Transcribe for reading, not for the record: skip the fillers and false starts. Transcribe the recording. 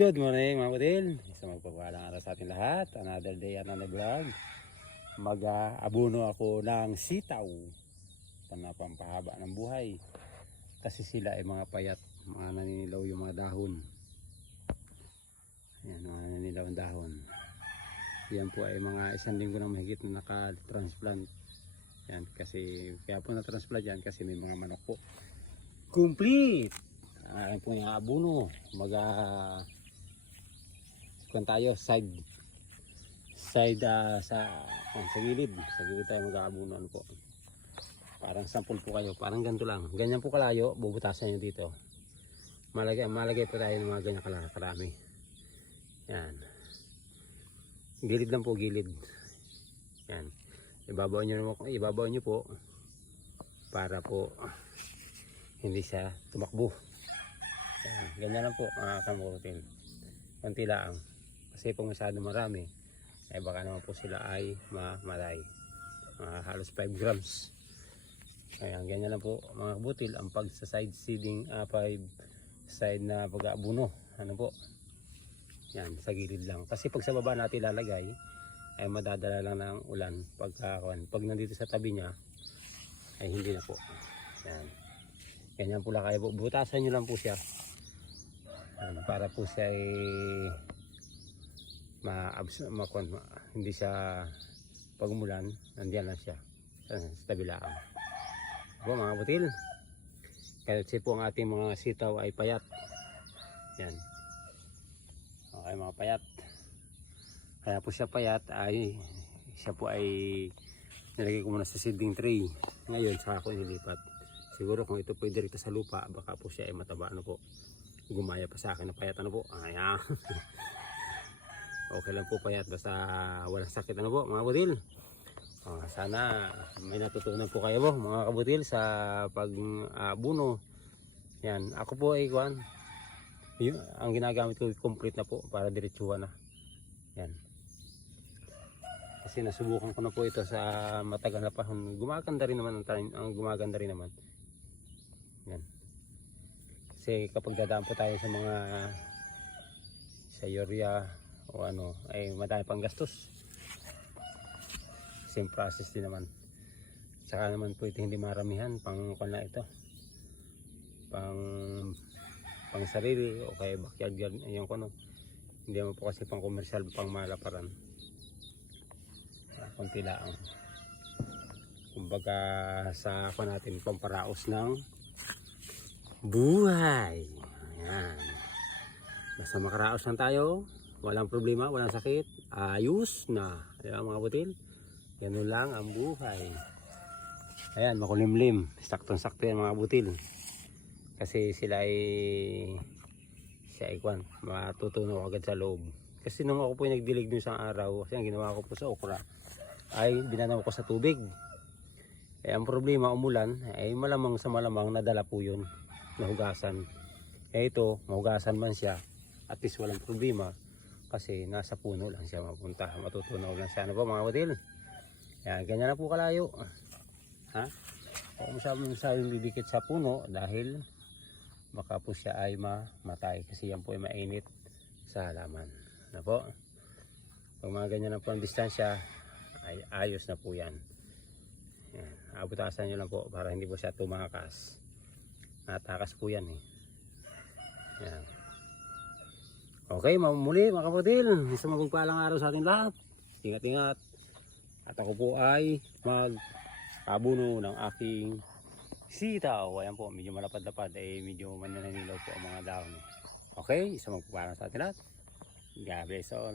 Good morning mga budil. Isang magpapaalang araw sa ating lahat. Another day, another vlog. Mag-abuno ako ng sitaw. Pampahaba ng buhay. Kasi sila ay mga payat. Mga naninilaw yung mga dahon. Ayan, mga naninilaw ang dahon. Yan po ay mga isang linggo nang mahigit na naka-transplant. Yan, kasi kaya po na-transplant yan kasi may mga manok po. Complete! Ayan po yung abuno. Kung tayo sa gilid tayo mag-aabuno. Ano po, parang sample po kayo, parang ganito lang, ganyan po kalayo, bubutasan nyo dito, malagay po tayo ng mga ganyan karami. Yan, gilid lang po, gilid. Yan, ibabaw nyo po para po hindi siya tumakbo. Yan, ganyan lang po mga kamukutin, konti lang. Kasi kung masyado marami, ay baka naman po sila ay mamatay. Halos 5 grams. Kaya ganyan lang po mga kabutil ang pag-side seeding, 5 side na pag-aabuno. Ano po? Yan, sa gilid lang. Kasi pag sa baba natin lalagay, ay madadala lang ng ulan. Pag nandito sa tabi niya, ay hindi na po. Yan. Ganyan po lang kayo. Butasan nyo lang po siya. Para po siya ay hindi siya pag umulan, nandiyan lang siya sa tabilaan po mga butil. Kasi po ang ating mga sitaw ay payat. Yan, okay, mga payat. Kaya po siya payat, ay siya po ay nilagay ko muna sa seeding tray. Ngayon saka ako nilipat. Siguro kung ito po ay direkta sa lupa, baka po siya ay mataba. Ano po, gumaya pa sa akin na payat. Ano po, ayan. Okay lang po payat, basta walang sakit. Ano po mga kabutil, sana may natutunan po kayo po mga kabutil sa pag-abuno. Yan, ako po ay ang ginagamit ko complete na po para diretsuhan na. Yan, kasi nasubukan ko na po ito sa matagal na panahon. Gumaganda rin naman gumaganda rin naman. Yan, kasi kapag dadaan po tayo sa mga urea o ano, ay madami pang gastos. Same process din naman. Saka naman po ito hindi maramihan, pang sarili o kaya backyard garden. Ayun ko, no, hindi naman po kasi pang commercial, pang malaparan. Konti lang, kumbaga sa natin, pamparaos ng buhay. Ayan, basta makaraos lang tayo, walang problema, walang sakit, ayos na. Ayan mga butil, ganun lang ang buhay. Ayan, makulimlim, saktong-sakto yan mga butil. Kasi sila ay matutunaw agad sa loob. Kasi nung ako po yung nagdilig dun isang araw, kasi ang ginawa ko po sa okra ay binanaw ko sa tubig. Ang problema, umulan, ay malamang nadala po yun, nahugasan. Ito, mahugasan man siya, at least walang problema. Kasi nasa puno lang siya mapunta, matutunaw lang siya. Ano po mga butil? Yan, ganyan na po kalayo. Huwag masyadong didikit sa puno dahil baka po siya ay mamatay. Kasi yan po ay mainit sa halaman. Ano po? Pag mga ganyan na po ang distansya, ay ayos na po yan. Yan, abutasan nyo lang po para hindi po siya tumakas. Natakas po yan eh. Yan. Okay, muli mga kapatid, isang magpagpalang araw sa ating lahat. Ingat-ingat. At ako po ay mag-abuno ng aking sitaw. Ayan po, medyo malapad-lapad, medyo manananilaw po ang mga dahon. Okay, isang magpagpalang sa ating lahat. God bless all.